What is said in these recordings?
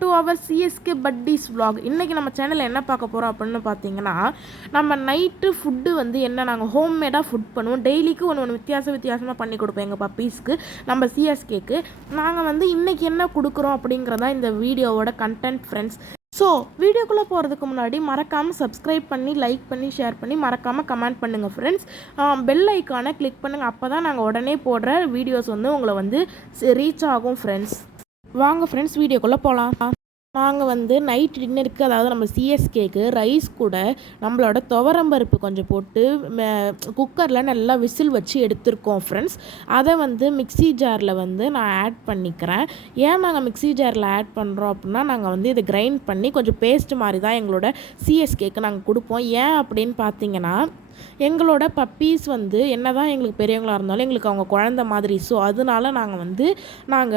To அவர் CSK பட்டீஸ் vlog. இன்றைக்கி நம்ம சேனலில் என்ன பார்க்க போகிறோம் அப்படின்னு பார்த்தீங்கன்னா, நம்ம நைட்டு ஃபுட்டு வந்து என்ன நாங்கள் ஹோம்மேடாக ஃபுட் பண்ணுவோம். டெய்லிக்கு ஒன்று வித்தியாசமாக பண்ணி கொடுப்போம் எங்கள் பப்பீஸ்க்கு, நம்ம சிஎஸ்கேக்கு. நாங்கள் வந்து இன்றைக்கி என்ன கொடுக்குறோம் அப்படிங்கிறதா இந்த வீடியோவோட கண்டென்ட் ஃப்ரெண்ட்ஸ். ஸோ வீடியோக்குள்ளே போகிறதுக்கு முன்னாடி மறக்காமல் சப்ஸ்கிரைப் பண்ணி, லைக் பண்ணி, ஷேர் பண்ணி, மறக்காமல் கமெண்ட் பண்ணுங்கள் ஃப்ரெண்ட்ஸ். பெல் ஐக்கானை கிளிக் பண்ணுங்கள். அப்போ தான் நாங்கள் உடனே போடுற வீடியோஸ் வந்து உங்களை வந்து ரீச் ஆகும் ஃப்ரெண்ட்ஸ். வாங்க ஃப்ரெண்ட்ஸ், வீடியோக்குள்ளே போகலாம். நாங்கள் வந்து நைட் டின்னருக்கு, அதாவது நம்ம சிஎஸ்கேக்கு ரைஸ் கூட நம்மளோட துவரம்பருப்பு கொஞ்சம் போட்டு குக்கரில் நல்லா விசில் வச்சு எடுத்துருக்கோம் ஃப்ரெண்ட்ஸ். அதை வந்து மிக்ஸி ஜாரில் வந்து நான் ஆட் பண்ணிக்கிறேன். ஏன் நாங்கள் மிக்ஸி ஜாரில் ஆட் பண்ணுறோம் அப்படின்னா, நாங்கள் வந்து இதை கிரைண்ட் பண்ணி கொஞ்சம் பேஸ்ட் மாதிரி தான் எங்களோட சிஎஸ்கேக்கு நாங்கள் கொடுப்போம். ஏன் அப்படின்னு பார்த்தீங்கன்னா, எங்களோட பப்பீஸ் வந்து என்ன தான் எங்களுக்கு பெரியவங்களாக இருந்தாலும் எங்களுக்கு அவங்க குழந்த மாதிரி. ஸோ அதனால நாங்கள்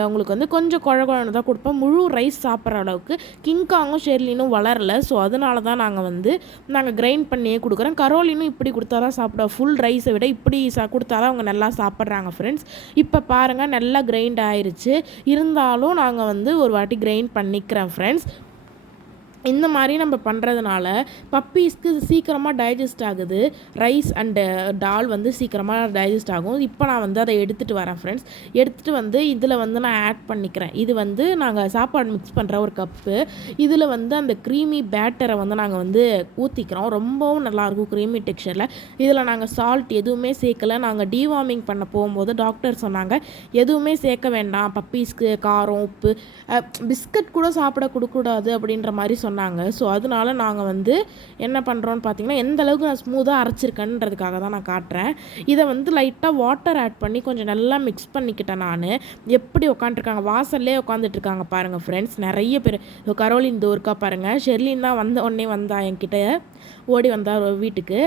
அவங்களுக்கு வந்து கொஞ்சம் குழந்தை தான் கொடுப்போம். முழு ரைஸ் சாப்பிட்ற அளவுக்கு கிங்காங்கும் ஷெர்லினும் வளரலை. ஸோ அதனால தான் நாங்கள் கிரைண்ட் பண்ணியே கொடுக்குறோம். கரோலினும் இப்படி கொடுத்தா தான் சாப்பிடுவோம். ஃபுல் ரைஸை விட இப்படி கொடுத்தா தான் அவங்க நல்லா சாப்பிட்றாங்க ஃப்ரெண்ட்ஸ். இப்போ பாருங்கள், நல்லா கிரைண்ட் ஆயிடுச்சு. இருந்தாலும் நாங்கள் வந்து ஒரு வாட்டி கிரைண்ட் பண்ணிக்கிறேன் ஃப்ரெண்ட்ஸ். இந்த மாதிரி நம்ம பண்ணுறதுனால பப்பீஸ்க்கு சீக்கிரமாக டைஜஸ்ட் ஆகுது. ரைஸ் அண்டு டால் வந்து சீக்கிரமாக டைஜஸ்ட் ஆகும். இப்போ நான் வந்து அதை எடுத்துகிட்டு வரேன் ஃப்ரெண்ட்ஸ். எடுத்துகிட்டு வந்து இதில் வந்து நான் ஆட் பண்ணிக்கிறேன். இது வந்து நாங்கள் சாப்பாடு மிக்ஸ் பண்ணுற ஒரு கப்பு. இதில் வந்து அந்த க்ரீமி பேட்டரை வந்து நாங்கள் வந்து ஊற்றிக்கிறோம். ரொம்பவும் நல்லாயிருக்கும் க்ரீமி டெக்ஸ்சரில். இதில் நாங்கள் சால்ட் எதுவுமே சேர்க்கலை. நாங்கள் டீவார்மிங் பண்ண போகும்போது டாக்டர் சொன்னாங்க, எதுவுமே சேர்க்க வேண்டாம் பப்பீஸ்க்கு, காரம், உப்பு, பிஸ்கட் கூட சாப்பிட கொடுக்கக்கூடாது அப்படின்ற மாதிரி சொன்னாங்க. ஸோ அதனால நாங்கள் வந்து என்ன பண்ணுறோன்னு பார்த்தீங்கன்னா, எந்த அளவுக்கு நான் ஸ்மூத்தாக அரைச்சிருக்கேன்றதுக்காக தான் நான் காட்டுறேன். இதை வந்து லைட்டாக வாட்டர் ஆட் பண்ணி கொஞ்சம் நல்லா மிக்ஸ் பண்ணிக்கிட்டேன். நான் எப்படி உட்காந்துருக்காங்க, வாசல்லே உட்காந்துட்டு இருக்காங்க பாருங்கள் ஃப்ரெண்ட்ஸ். நிறைய பேர். கரோலின் தோர்க்கா பாருங்கள், ஷெர்லின் தான் வந்தா என்கிட்ட ஓடி வந்தார் வீட்டுக்கு.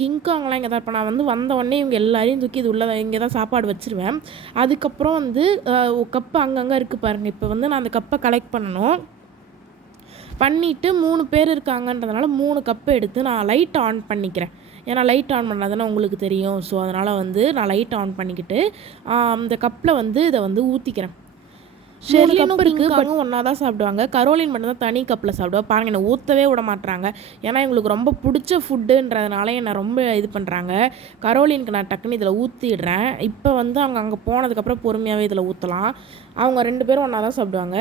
கிங்காங்கெலாம் இங்கே தான். இப்போ நான் வந்து வந்த உடனே இவங்க எல்லாரையும் தூக்கி இது உள்ள இங்கே தான் சாப்பாடு வச்சுருவேன். அதுக்கப்புறம் வந்து கப்பு அங்கங்கே இருக்குது பாருங்கள். இப்போ வந்து நான் அந்த கப்பை கலெக்ட் பண்ணிவிட்டு 3 பேர் இருக்காங்கன்றதுனால 3 கப்பு எடுத்து நான் லைட் ஆன் பண்ணிக்கிறேன். ஏன்னா லைட் ஆன் பண்ணாதானே உங்களுக்கு தெரியும். ஸோ அதனால் வந்து நான் லைட் ஆன் பண்ணிக்கிட்டு இந்த கப்பில் வந்து இதை வந்து ஊற்றிக்கிறேன். ஷெர்லினும் கிங்காங்கும் ஒன்றா தான் சாப்பிடுவாங்க. கரோலின் மட்டும் தான் தனி கப்பில் சாப்பிடுவா. பாருங்கள், என்னை ஊற்றவே விட மாட்டுறாங்க. ஏன்னா எங்களுக்கு ரொம்ப பிடிச்ச ஃபுட்டுன்றதுனால என்னை ரொம்ப இது பண்ணுறாங்க. கரோலினுக்கு நான் டக்குன்னு இதில் ஊற்றிடுறேன். இப்போ வந்து அவங்க அங்கே போனதுக்கப்புறம் பொறுமையாகவே இதில் ஊற்றலாம். அவங்க 2 பேரும் ஒன்றா தான் சாப்பிடுவாங்க.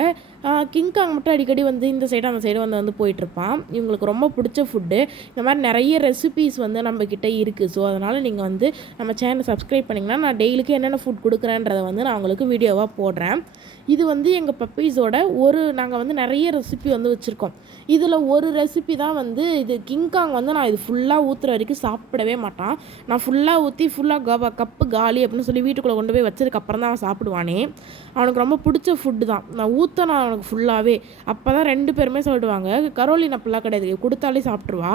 கிங்காங் மட்டும் அடிக்கடி வந்து இந்த சைடு அந்த சைடு வந்து போயிட்டுருப்பான். இவங்களுக்கு ரொம்ப பிடிச்ச ஃபுட்டு. இந்த மாதிரி நிறைய ரெசிபீஸ் வந்து நம்மக்கிட்ட இருக்குது. ஸோ அதனால் நீங்கள் வந்து நம்ம சேனலை சப்ஸ்கிரைப் பண்ணிங்கன்னா நான் டெய்லிக்கு என்னென்ன ஃபுட் கொடுக்குறேன்றதை வந்து நான் உங்களுக்கு வீடியோவாக போடுறேன். இது வந்து எங்கள் பப்பீஸோட நாங்கள் வந்து நிறைய ரெசிபி வந்து வச்சுருக்கோம். இதில் ஒரு ரெசிபி தான் வந்து இது. கிங்காங் வந்து நான் இது ஃபுல்லாக ஊற்றுற வரைக்கும் சாப்பிடவே மாட்டான். நான் ஃபுல்லாக ஊற்றி ஃபுல்லாக கப்பு காலி அப்படின்னு சொல்லி வீட்டுக்குள்ளே கொண்டு போய் வச்சதுக்கப்புறம் தான் அவன் சாப்பிடுவானே. அவனுக்கு ரொம்ப பிடிச்ச ஃபுட்டு தான். நான் ஊற்றினா அவனுக்கு ஃபுல்லாகவே. அப்போ தான் 2 பேருமே சாப்பிடுவாங்க. கரோலின் அப்படிலாம் கிடையாது, கொடுத்தாலே சாப்பிட்ருவா.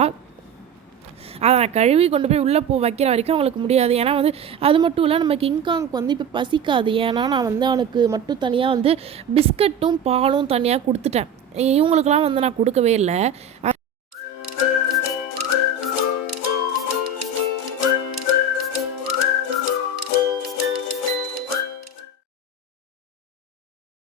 அதை நான் கழுவி கொண்டு போய் உள்ளே வைக்கிற வரைக்கும் அவங்களுக்கு முடியாது. ஏன்னா வந்து அது மட்டும் இல்லை, நம்ம கிங்காங்க்கு வந்து இப்போ பசிக்காது. ஏன்னா நான் வந்து அவனுக்கு மட்டும் தனியாக வந்து பிஸ்கட்டும் பாலும் தனியாக கொடுத்துட்டேன். இவங்களுக்கெல்லாம் வந்து நான் கொடுக்கவே இல்லை.